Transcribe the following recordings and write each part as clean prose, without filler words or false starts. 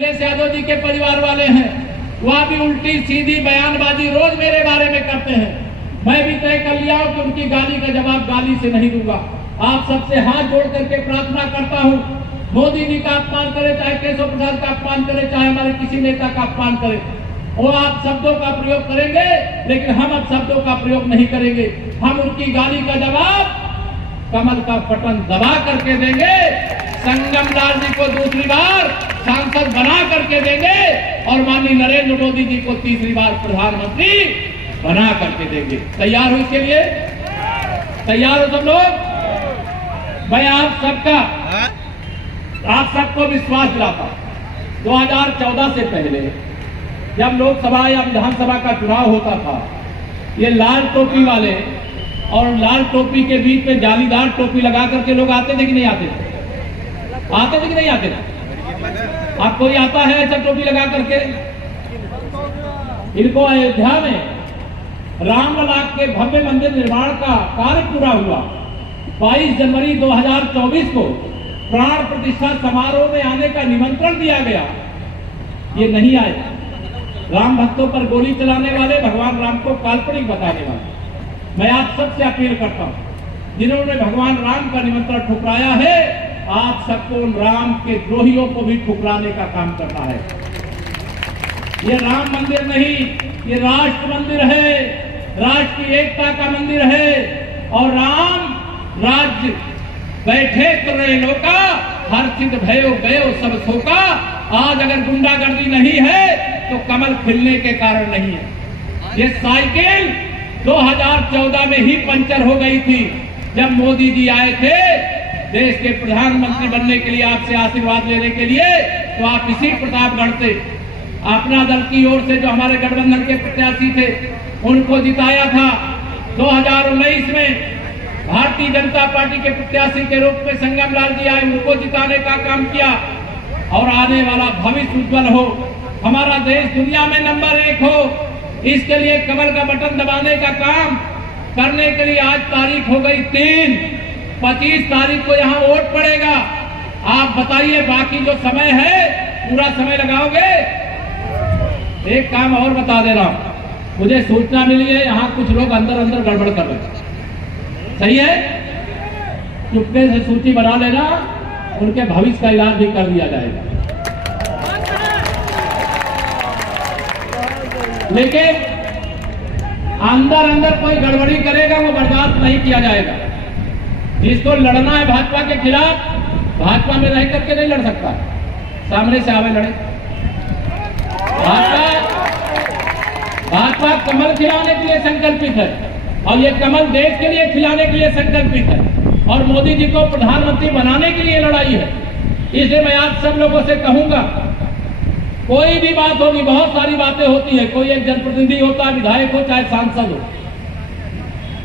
अखिलेश यादव जी के परिवार वाले हैं, वह भी उल्टी सीधी बयानबाजी रोज मेरे बारे में करते हैं। मैं भी तय कर लिया हूं कि उनकी गाली का जवाब गाली से नहीं दूंगा। आप सबसे हाथ जोड़ करके प्रार्थना करता हूं, मोदी जी का अपमान करे, चाहे केशव प्रसाद का अपमान करे, चाहे हमारे किसी नेता का अपमान करे, वो आप शब्दों का प्रयोग करेंगे, लेकिन हम अब शब्दों का प्रयोग नहीं करेंगे। हम उनकी गाली का जवाब कमल का बटन दबा करके देंगे, संगम लाल जी को दूसरी बार सांसद बना करके देंगे और माननीय नरेंद्र मोदी जी को तीसरी बार प्रधानमंत्री बना करके देंगे। तैयार हो इसके लिए? तैयार हो सब लोग? मैं आप सबको विश्वास दिलाता हूं, 2014 से पहले जब लोकसभा या विधानसभा का चुनाव होता था, ये लाल टोपी वाले और लाल टोपी के बीच में जालीदार टोपी लगा करके लोग आते थे कि नहीं आते थे? आते थे कि नहीं आते थे? आप कोई आता है ऐसा टोपी लगा करके? इनको अयोध्या में रामलला के भव्य मंदिर निर्माण का कार्य पूरा हुआ। 22 जनवरी 2024 को प्राण प्रतिष्ठा समारोह में आने का निमंत्रण दिया गया, ये नहीं आए। राम भक्तों पर गोली चलाने वाले, भगवान राम को काल्पनिक बताने वाले। मैं आप सबसे अपील करता हूं, जिन्होंने भगवान राम का निमंत्रण ठुकराया है, आप सबको उन राम के द्रोहियों को भी ठुकराने का काम करना है। ये राम मंदिर नहीं, ये राष्ट्र मंदिर है, राष्ट्र की एकता का मंदिर है। और राम राज्य बैठे तो रहे लोका, हर चित भयो गयो सब शोका। आज अगर गुंडागर्दी नहीं है तो कमल खिलने के कारण नहीं है। ये साइकिल 2014 में ही पंचर हो गई थी, जब मोदी जी आए थे देश के प्रधानमंत्री बनने के लिए, आपसे आशीर्वाद लेने के लिए। तो आप इसी प्रतापगढ़ से अपना दल की ओर से जो हमारे गठबंधन के प्रत्याशी थे उनको जिताया था। 2019 में भारतीय जनता पार्टी के प्रत्याशी के रूप में संगम लाल जी आए, उनको जिताने का काम किया। और आने वाला भविष्य उज्जवल हो, हमारा देश दुनिया में नंबर 1 हो, इसके लिए कमल का बटन दबाने का काम करने के लिए आज तारीख हो गई 3, 25 तारीख को यहाँ वोट पड़ेगा। आप बताइए बाकी जो समय है पूरा समय लगाओगे? एक काम और बता दे रहा हूं, मुझे सूचना मिली है यहाँ कुछ लोग अंदर गड़बड़ कर रहे हैं। सही है? चुपके से सूची बना लेना, उनके भविष्य का इलाज भी कर दिया जाएगा। लेकिन अंदर कोई गड़बड़ी करेगा वो बर्दाश्त नहीं किया जाएगा। जिसको लड़ना है भाजपा के खिलाफ, भाजपा में रह करके नहीं लड़ सकता, सामने से आवे लड़े। भाजपा कमल खिलाने के लिए संकल्पित है और ये कमल देश के लिए खिलाने के लिए संकल्पित है और मोदी जी को प्रधानमंत्री बनाने के लिए लड़ाई है। इसलिए मैं आप सब लोगों से कहूंगा, कोई भी बात होगी, बहुत सारी बातें होती है, कोई एक जनप्रतिनिधि होता है, विधायक हो चाहे सांसद हो,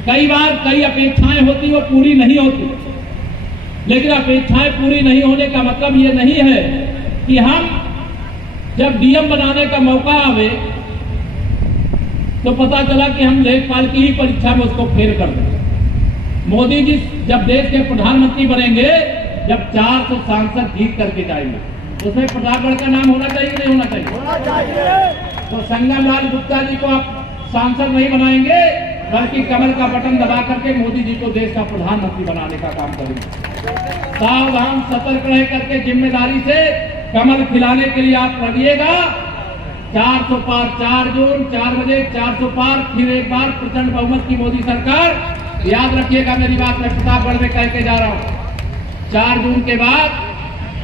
कई बार कई अपेक्षाएं होती, वो पूरी नहीं होती। लेकिन अपेक्षाएं पूरी नहीं होने का मतलब ये नहीं है कि हम जब डीएम बनाने का मौका आवे तो पता चला कि हम लेखपाल की ही परीक्षा में उसको फेल कर दें। मोदी जी जब देश के प्रधानमंत्री बनेंगे, जब 400 सांसद जीत करके जाएंगे, उसमें प्रतापगढ़ का नाम होना चाहिए कि नहीं होना चाहिए? होना चाहिए। तो संगम लाल गुप्ता जी को आप सांसद नहीं बनाएंगे, बल्कि कमल का बटन दबा करके मोदी जी को देश का प्रधानमंत्री बनाने का काम करेंगे। सावधान सतर्क रह करके जिम्मेदारी से कमल खिलाने के लिए आप लड़िएगा। 400 पार, 4 जून 4 बजे 400 पार, फिर एक बार प्रचंड बहुमत की मोदी सरकार। याद रखिएगा मेरी बात, मैं प्रतापगढ़ में कह के जा रहा हूं। 4 जून के बाद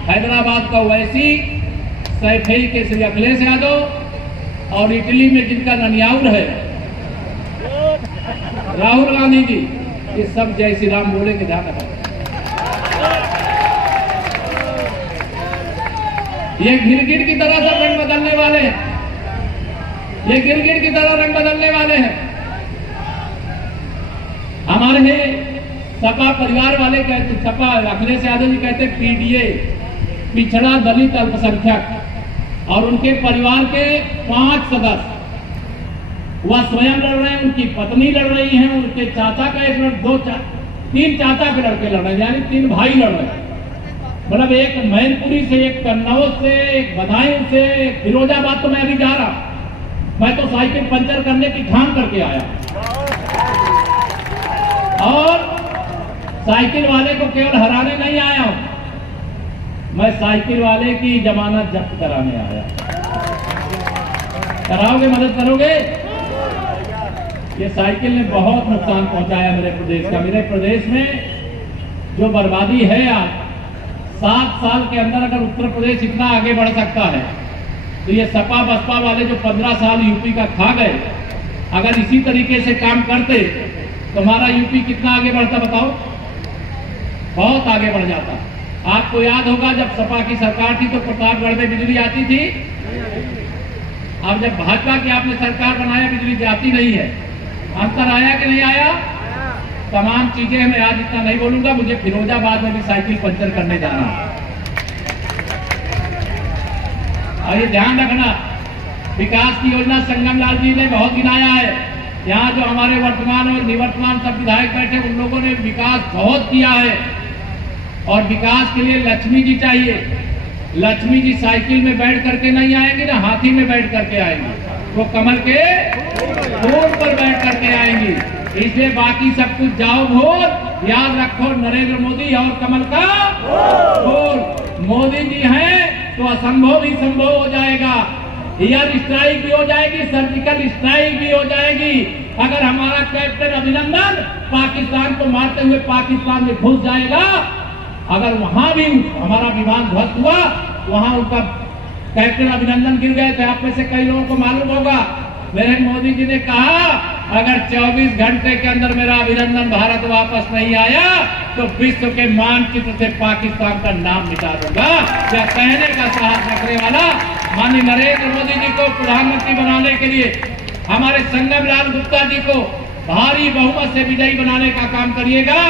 हैदराबाद का ओवैसी, सैफई के श्री अखिलेश यादव और इटली में जिनका ननियाउर है राहुल गांधी जी, ये सब जय श्री राम बोलेंगे, ध्यान रखना। ये गिरगिट की तरह सब रंग बदलने वाले हैं, ये गिरगिट की तरह रंग बदलने वाले हैं। हमारे सपा परिवार वाले कहते, सपा अखिलेश यादव जी कहते पीडीए, पिछड़ा दलित अल्पसंख्यक, और उनके परिवार के 5 सदस्य, वह स्वयं लड़ रहे हैं, उनकी पत्नी लड़ रही है, उनके चाचा का 3 चाचा के लड़के लड़ रहे हैं, यानी 3 भाई लड़ रहे हैं। मतलब एक मैनपुरी से, एक कन्नौज से, एक बदायूं से, एक फिरोजाबाद तो मैं अभी जा रहा, मैं तो साइकिल पंचर करने की ठान करके आया। और साइकिल वाले को केवल हराने नहीं आया हूं, मैं साइकिल वाले की जमानत जब्त कराने आया। कराओगे, मदद करोगे? ये साइकिल ने बहुत नुकसान पहुंचाया मेरे प्रदेश का। मेरे प्रदेश में जो बर्बादी है आज, 7 साल के अंदर अगर उत्तर प्रदेश इतना आगे बढ़ सकता है तो ये सपा बसपा वाले जो 15 साल यूपी का खा गए, अगर इसी तरीके से काम करते तो हमारा यूपी कितना आगे बढ़ता बताओ? बहुत आगे बढ़ जाता। आपको याद होगा जब सपा की सरकार थी तो प्रतापगढ़ में बिजली आती थी। अब जब भाजपा की आपने सरकार बनाया, बिजली जाती नहीं है। अंतर आया कि नहीं आया? तमाम चीजें मैं आज इतना नहीं बोलूंगा, मुझे फिरोजाबाद में भी साइकिल पंचर करने जाना है। और ये ध्यान रखना, विकास की योजना संगम लाल जी ने बहुत गिनाया है। यहाँ जो हमारे वर्तमान और निवर्तमान सब विधायक बैठे, उन लोगों ने विकास बहुत किया है। और विकास के लिए लक्ष्मी जी चाहिए। लक्ष्मी जी साइकिल में बैठ करके नहीं आएंगी ना, हाथी में बैठ करके आएंगी। वो कमल के फूल पर बैठ करके आएंगी। इसलिए बाकी सब कुछ जाओ वोट, याद रखो नरेंद्र मोदी और कमल का फूल। मोदी जी हैं तो असंभव भी संभव हो जाएगा। एयर स्ट्राइक भी हो जाएगी, सर्जिकल स्ट्राइक भी हो जाएगी। अगर हमारा कैप्टन अभिनंदन पाकिस्तान को मारते हुए पाकिस्तान में घुस जाएगा, अगर वहां भी हमारा विमान ध्वस्त हुआ, वहां उनका कैप्टन अभिनंदन गिर गए थे। आप में से कई लोगों को मालूम होगा, मेरे मोदी जी ने कहा अगर 24 घंटे के अंदर मेरा अभिनंदन भारत वापस नहीं आया तो विश्व के मानचित्र से पाकिस्तान का नाम मिटा दूंगा। यह कहने का साहस रखने वाला माननीय नरेंद्र मोदी जी को प्रधानमंत्री बनाने के लिए, हमारे संगम लाल गुप्ता जी को भारी बहुमत से विजयी बनाने का काम करिएगा।